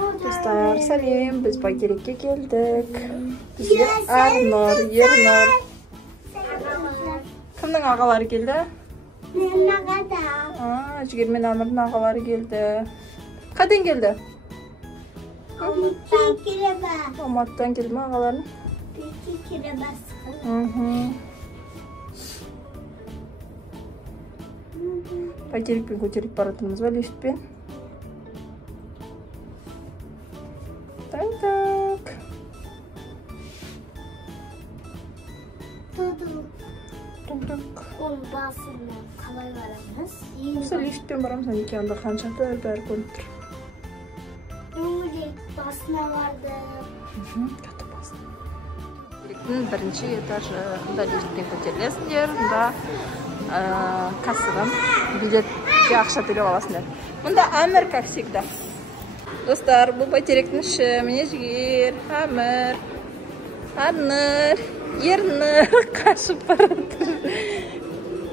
Dostlar, salim, biz Bayterek'e geldik. Bizge Arnur, Ernur. Kimning ağaları geldi? Benim ağada. Jigirmen Amr'ın ağaları geldi. Qadın geldi? Umut'tan kirebe. Umut'tan gelme ağaların. Bir kirebe sıkın. Bayterek'pen көтеріп баратырмыз ба лифтпен? Так. Tuduk. Onun basına kalay varamız. Осы лифтпен барамыз, неке анда қаншатыр бәрі көрініп тұр. Нурик басына барды. Катып басын. Байтеректің бірінші этажында лифтпен көтерілесіңдер, мұнда кассадан билетке ақша төлеп аласыңдар. Мұнда Әмір, как всегда. Достар, бұл Байтеректің іші, міне жігер, Әмір, Арнur, Ernur қашып баратыр.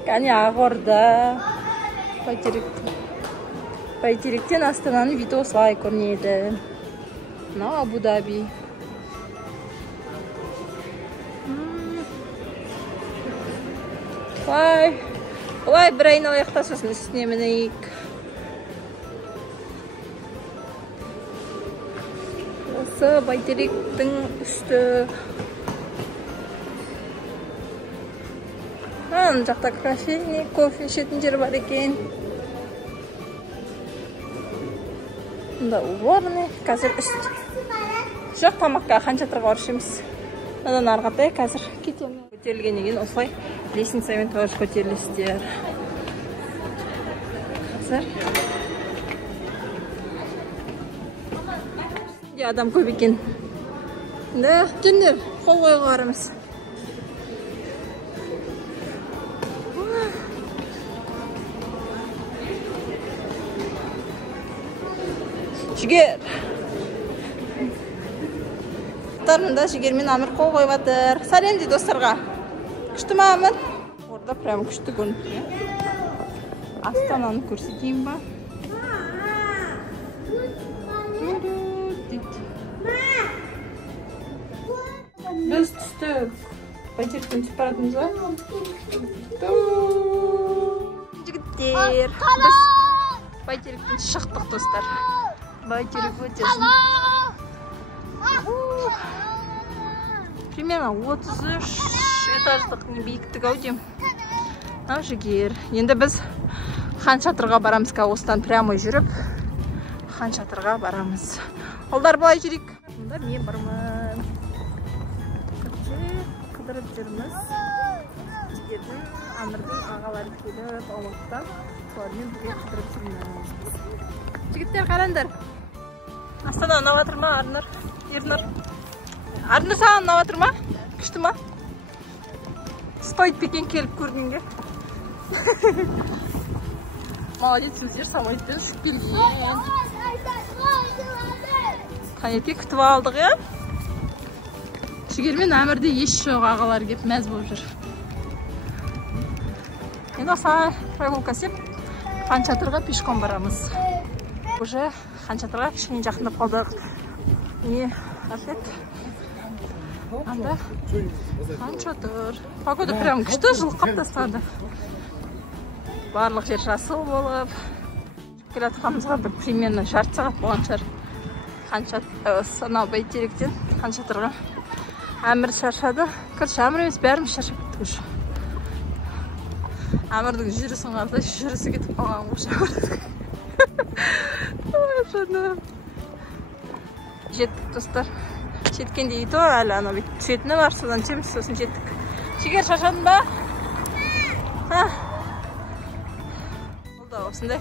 Кәне Ақорда. Байтеректен Астананың видео осылай көрінеді. Мына Абу-Даби. Бұлай бір айналаяқта сосын үстіне мінейік. Осы Байтеректің үсті. Ана жақта кофейня, кофе ішетін жер бар екен. Мұнда уборный, қазір үст. Жоқ, тамаққа қаншатырға оршымыз. Одан арғатай қазір кетемін. Көтерілген еген осылай лестницамен тоже көтерілістер. Қазір. Адам көп екен. Да, жүндер, қол қойға барамыз. Жігер. Мұнда Жігермен Амір қол қойып жатыр. Сәлем де достарға. Күшті ма Амір? Орда прям күшті көрініп тұр. Астананы көрсетейін ба? Біз түстік. Байтеректен түсіп баратымыз ба? Жігіттер. Біз Байтеректен шықтық достар. Байтерек өтесін. Примерно 33 этаждық биіктік ау дейм. Мынау Жігер. Енді біз Хан Шатырға барамыз. Осыдан прямой жүріп Хан Шатырға барамыз. Олдар былай жүрейік. Мұнда мен бармын. Қыдырып жүрміз. Жігердің, Амырдың ағалары келіп Алматыдан солармен бірге қыдырып жүрміз. Жігіттер қараңдар. Астана ұнап жатыр ма, Арнur? Ernur. Арнur саған ұнап жатыр ма? Күшті ма? Стоит пекен келіп көргенге. Молодец, өздер самолетпен ұшып келген. Таңерке күтіп алдық, я? Жігермен Әмірде еш жоқ, ағалар кеп мәз болып жүр. Енді осылай прогулка сеп, Хан Шатырға пешком барамыз. Уже Хан Шатырға кішкене жақындап қалдық. Не, арфет. Анда Хан Шатыр. Погода прям күшті, жылқап тастады. Барлық жер жасыл болып. Келе атқанымызға бір примерно жарты сағат болған шығар. Хан Шатыр, анау Байтеректен Хан Шатырға. Әмір шаршады. Короче, Әмір емес, бәріміз шаршап кеттік уже. Әмірдің жүрісін қарса, жүрісі кетіп қалған ғой. Жеттік, достар. Жеткенде ето, әлі ана бет түсетіні бар, содан жеміз, сосын жеттік. Жігер, шаршадың ба? Бұл да осындай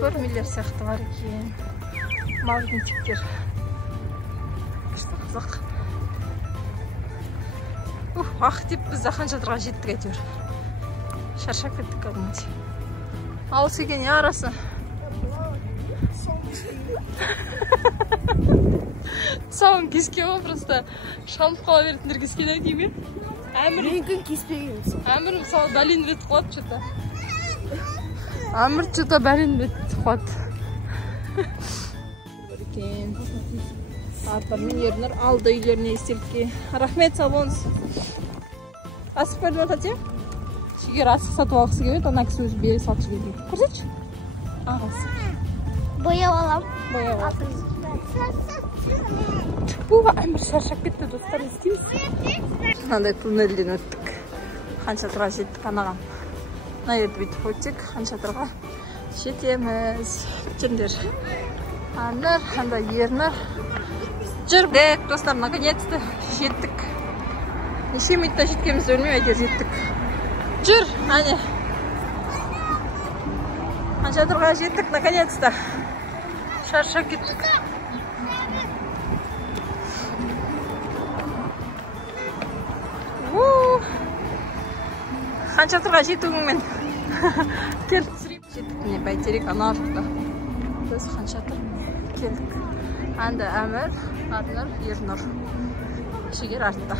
көрмелер сияқты бар екен. Магнитиктер. Күшті қызық. Ақ деп біз Хан Шатырға жеттік әйтеуір. Шаршап кеттік кәдімгідей. Алыс екен, не арасы? Сауын кескен ғой, просто шалынып қала беретіндер кескен әйтейін бе? Мүмкін кеспеген. Әмір мысалы бәлен бет қуады что-то. Әмір что-то бәлен бет қуады. екен. Артар мен Ернар алды үйлеріне естелікке. Рахмет, сау болыңыз. Асық берді ма, тәте? Шегер асық сатып алғысы келеді, ана кісі өзі бере салып жіберді. Көрсетші? Ағасы. Бояп алам. Бояп алам. Бұл әмір шаршап кетті, достар, естейміз. Мынандай туннелден өттік. Ханшатырға жеттік анаған. Мына ерді бүйтіп өттік, Ханшатырға жетеміз. Жүрдер. Анар, анда Ернар. Жүр, достар, наконец-то жеттік. Неше минутта жеткенімізді білмеймін, әйтеуір жеттік. Жүр, әне. Ханшатырға жеттік, наконец-то. Шаршап кеттік. Ханшатырға жетуіңмен. Келдік. Жеттік, міне бәйтерек ана жақта. Біз Ханшатыр келдік. Анда Әмір, Арнар, Ернар. Шегер артта.